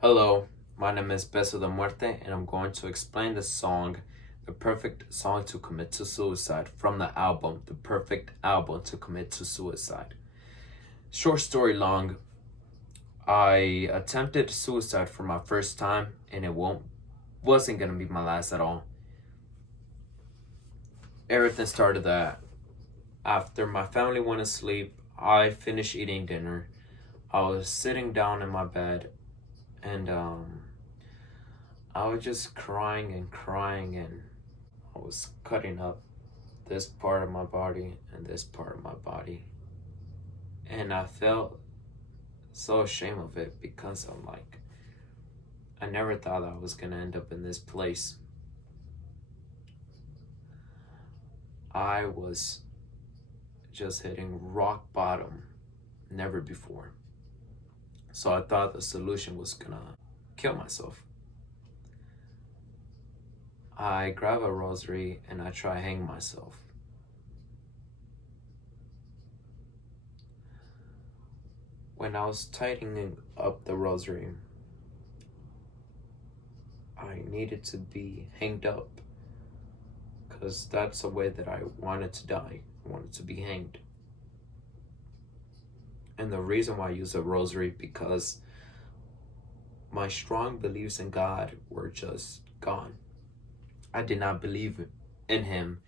Hello, my name is Beso de Muerte, and I'm going to explain the song, The Perfect Song to Commit to Suicide, from the album, The Perfect Album to Commit to Suicide. Short story long, I attempted suicide for my first time, and wasn't gonna be my last at all. Everything started that after my family went to sleep, I finished eating dinner. I was sitting down in my bed, and I was just crying and crying, and I was cutting up this part of my body and this part of my body. And I felt so ashamed of it because I'm like, I never thought I was gonna end up in this place. I was just hitting rock bottom, never before. So I thought the solution was gonna kill myself. I grab a rosary and I try hang myself. When I was tightening up the rosary, I needed to be hanged up because that's the way that I wanted to die. I wanted to be hanged. And the reason why I use a rosary because my strong beliefs in God were just gone. I did not believe in Him,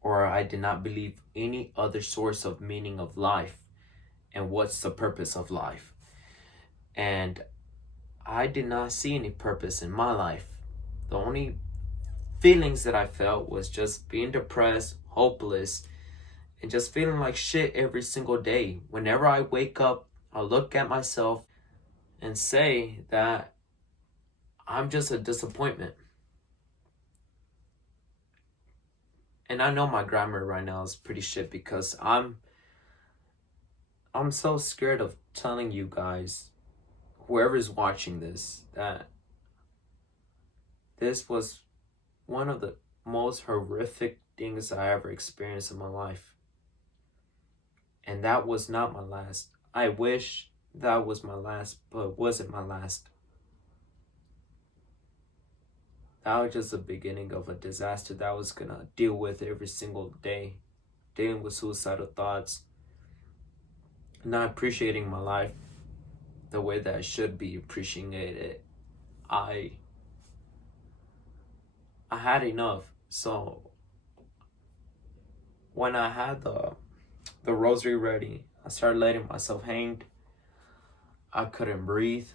or I did not believe any other source of meaning of life and what's the purpose of life. And I did not see any purpose in my life. The only feelings that I felt was just being depressed, hopeless, and just feeling like shit every single day. Whenever I wake up, I look at myself and say that I'm just a disappointment. And I know my grammar right now is pretty shit because I'm so scared of telling you guys, whoever's watching this, that this was one of the most horrific things I ever experienced in my life. And that was not my last. I wish that was my last, but it wasn't my last. That was just the beginning of a disaster that I was gonna deal with every single day. Dealing with suicidal thoughts, not appreciating my life the way that I should be appreciating it. I had enough. So when I had the rosary ready, I started letting myself hang. I couldn't breathe.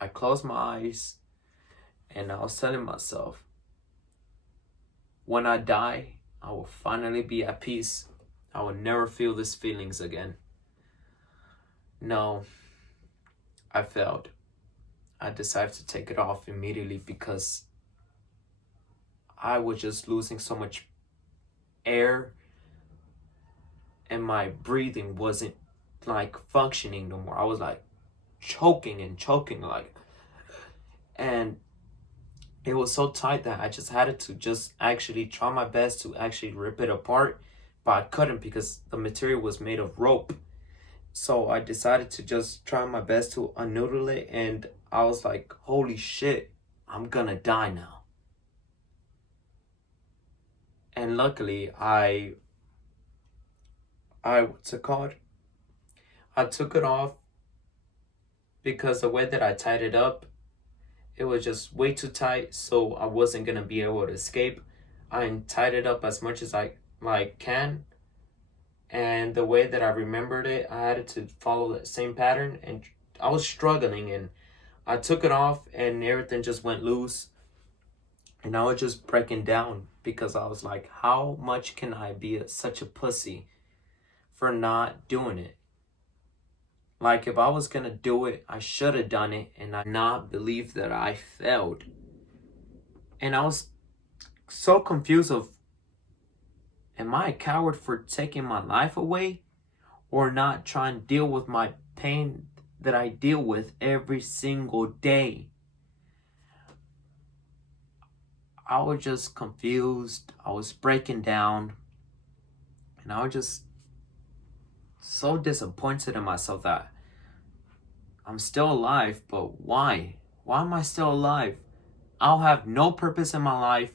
I closed my eyes and I was telling myself, when I die, I will finally be at peace. I will never feel these feelings again. No, I failed. I decided to take it off immediately because I was just losing so much air and my breathing wasn't like functioning no more. I was like choking and choking and it was so tight that I just had to just actually try my best to actually rip it apart, but I couldn't because the material was made of rope. So I decided to just try my best to unnoodle it, and I was like, holy shit, I'm gonna die now. And luckily what's it called? I took it off because the way that I tied it up, it was just way too tight, so I wasn't gonna be able to escape. I tied it up as much as I can, and the way that I remembered it, I had to follow that same pattern, and I was struggling, and I took it off, and everything just went loose, and I was just breaking down because I was like, how much can I be such a pussy for not doing it? Like, if I was gonna do it, I should have done it and I not believe that I failed. And I was so confused of, am I a coward for taking my life away or not trying to deal with my pain that I deal with every single day? I was just confused. I was breaking down. And I was just so disappointed in myself that I'm still alive, but why? Why am I still alive? I'll have no purpose in my life.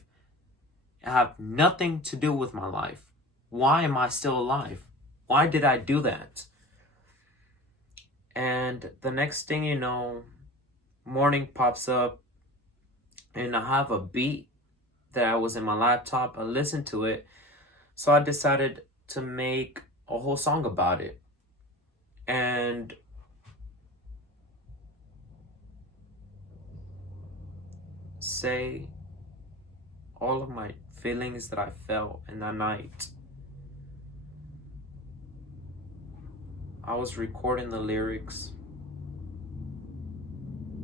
I have nothing to do with my life. Why am I still alive? Why did I do that? And the next thing you know, morning pops up and I have a beat that was in my laptop. I listened to it. So I decided to make a whole song about it. And say all of my feelings that I felt in that night. I was recording the lyrics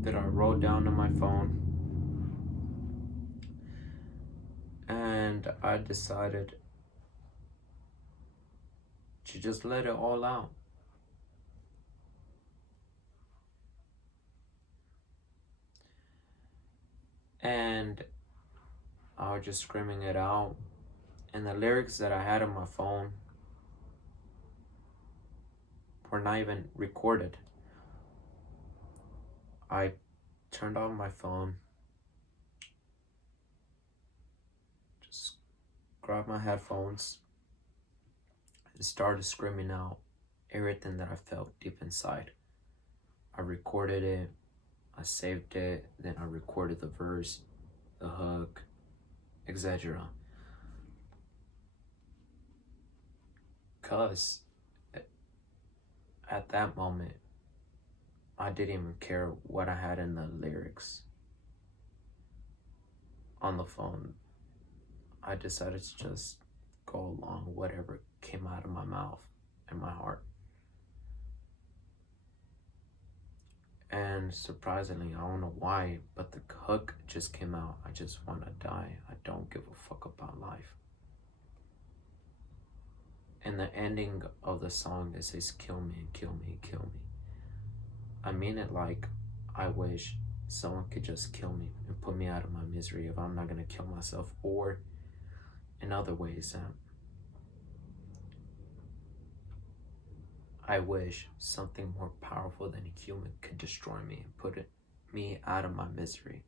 that I wrote down on my phone. And I decided to just let it all out. And I was just screaming it out. And the lyrics that I had on my phone were not even recorded. I turned on my phone, just grabbed my headphones, and started screaming out everything that I felt deep inside. I recorded it, I saved it, then I recorded the verse, the hook, etc. Because at that moment, I didn't even care what I had in the lyrics. On the phone, I decided to just go along with whatever came out of my mouth and my heart. And surprisingly, I don't know why, but the hook just came out. I just want to die. I don't give a fuck about life. And the ending of the song, it says, kill me, kill me, kill me. I mean it like I wish someone could just kill me and put me out of my misery if I'm not going to kill myself, or in other ways, I wish something more powerful than a human could destroy me and put me out of my misery.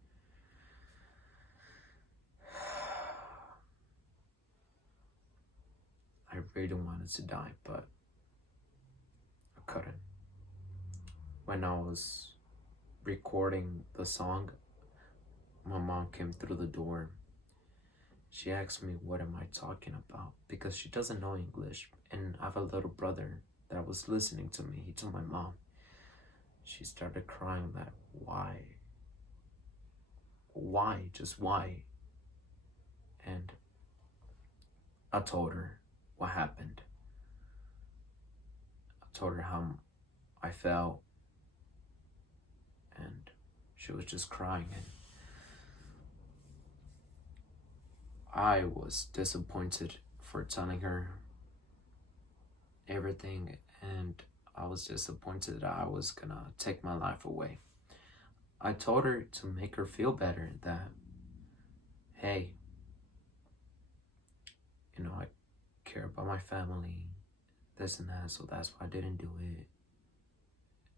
I really wanted to die, but I couldn't. When I was recording the song, my mom came through the door. She asked me, what am I talking about? Because she doesn't know English. And I have a little brother that was listening to me. He told my mom. She started crying that, why? Why? Just why? And I told her what happened. I told her how I felt. And she was just crying. And I was disappointed for telling her everything, and I was disappointed that I was gonna take my life away. I told her to make her feel better that, hey, I care about my family, this and that, so that's why I didn't do it.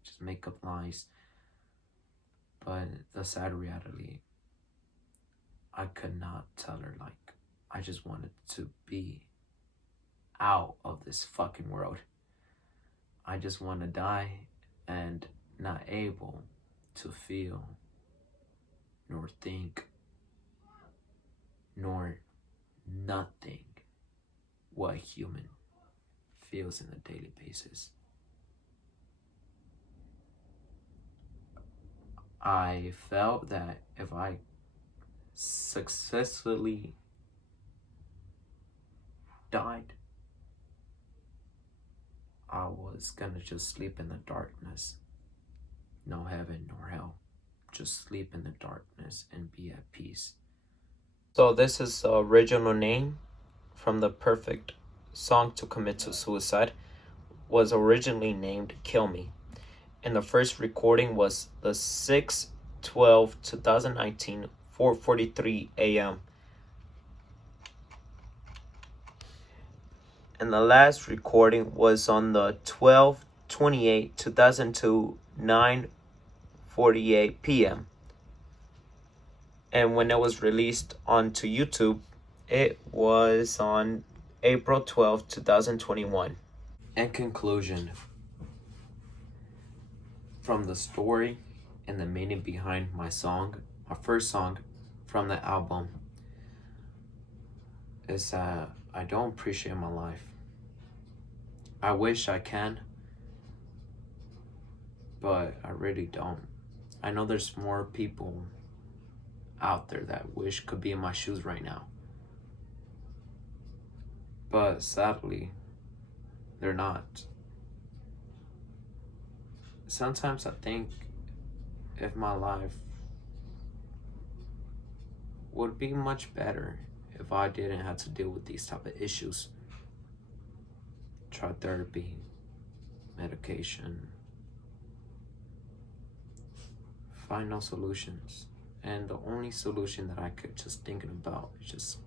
Just make up lies. But the sad reality, I could not tell her, like, I just wanted to be out of this fucking world. I just want to die and not able to feel, nor think, nor nothing what a human feels on a daily basis. I felt that if I successfully died, I was gonna just sleep in the darkness. No heaven nor hell. Just sleep in the darkness and be at peace. So this is the original name from the perfect song to commit to suicide. Was originally named Kill Me. And the first recording was the 6/12/2019, 4:43 a.m. And the last recording was on the 12/28/2002, 9:48 p.m. And when it was released onto YouTube, it was on April 12th, 2021. In conclusion, from the story and the meaning behind my first song from the album, is that I don't appreciate my life. I wish I can, but I really don't. I know there's more people out there that wish could be in my shoes right now. But sadly, they're not. Sometimes I think if my life would be much better if I didn't have to deal with these type of issues. Try therapy, medication, find no solutions. And the only solution that I could just thinking about is just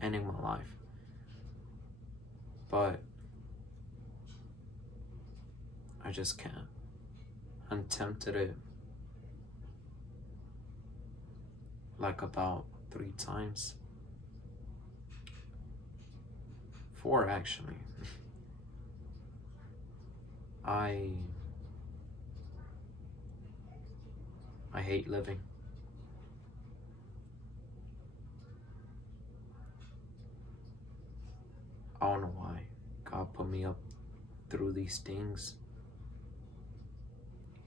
ending my life. But I just can't. I'm tempted it like about 3 times. 4 actually. I hate living. I don't know why God put me up through these things.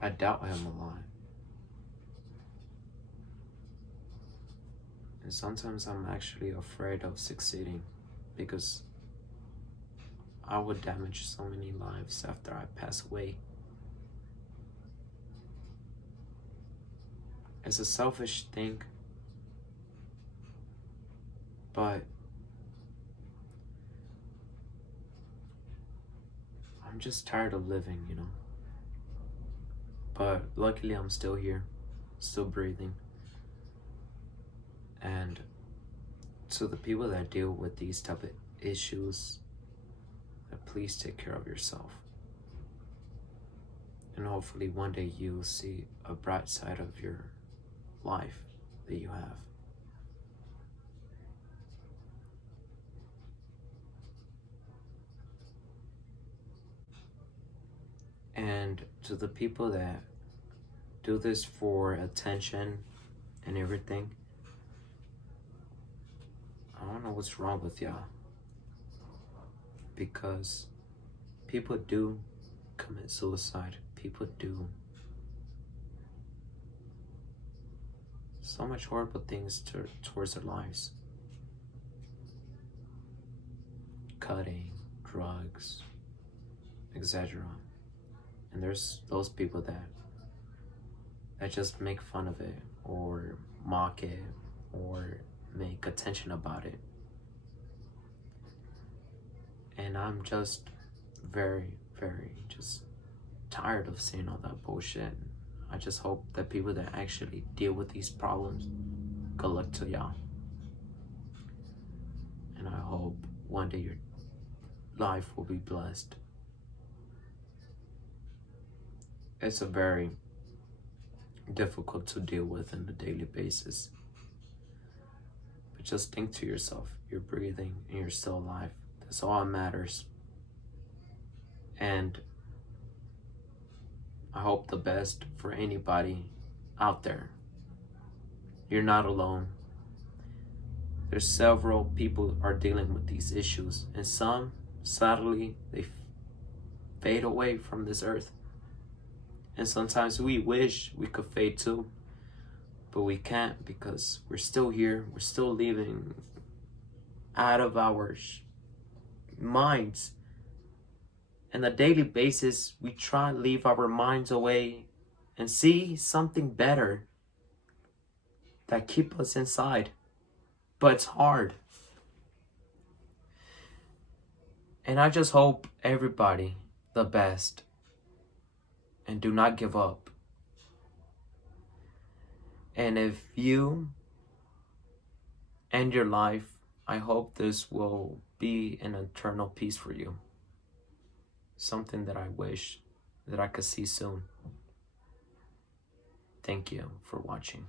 I doubt him a lot. And sometimes I'm actually afraid of succeeding because I would damage so many lives after I pass away. It's a selfish thing, but I'm just tired of living, you know. But luckily I'm still here, still breathing. And to the people that deal with these type of issues, please take care of yourself. And hopefully one day you'll see a bright side of your life that you have. And to the people that do this for attention and everything, I don't know what's wrong with y'all. Because people do commit suicide. People do so much horrible things towards their lives. Cutting, drugs, etc. And there's those people that just make fun of it or mock it or make attention about it. And I'm just very, very just tired of seeing all that bullshit. I just hope that people that actually deal with these problems, good luck to y'all. And I hope one day your life will be blessed. It's a very difficult to deal with on a daily basis. But just think to yourself, you're breathing and you're still alive. That's all that matters. And I hope the best for anybody out there. You're not alone. There's several people are dealing with these issues, and some, sadly, they fade away from this earth. And sometimes we wish we could fade too, but we can't because we're still here. We're still living out of our minds. On a daily basis, we try to leave our minds away and see something better that keep us inside. But it's hard. And I just hope everybody the best. And do not give up. And if you end your life, I hope this will be an eternal peace for you. Something that I wish that I could see soon. Thank you for watching.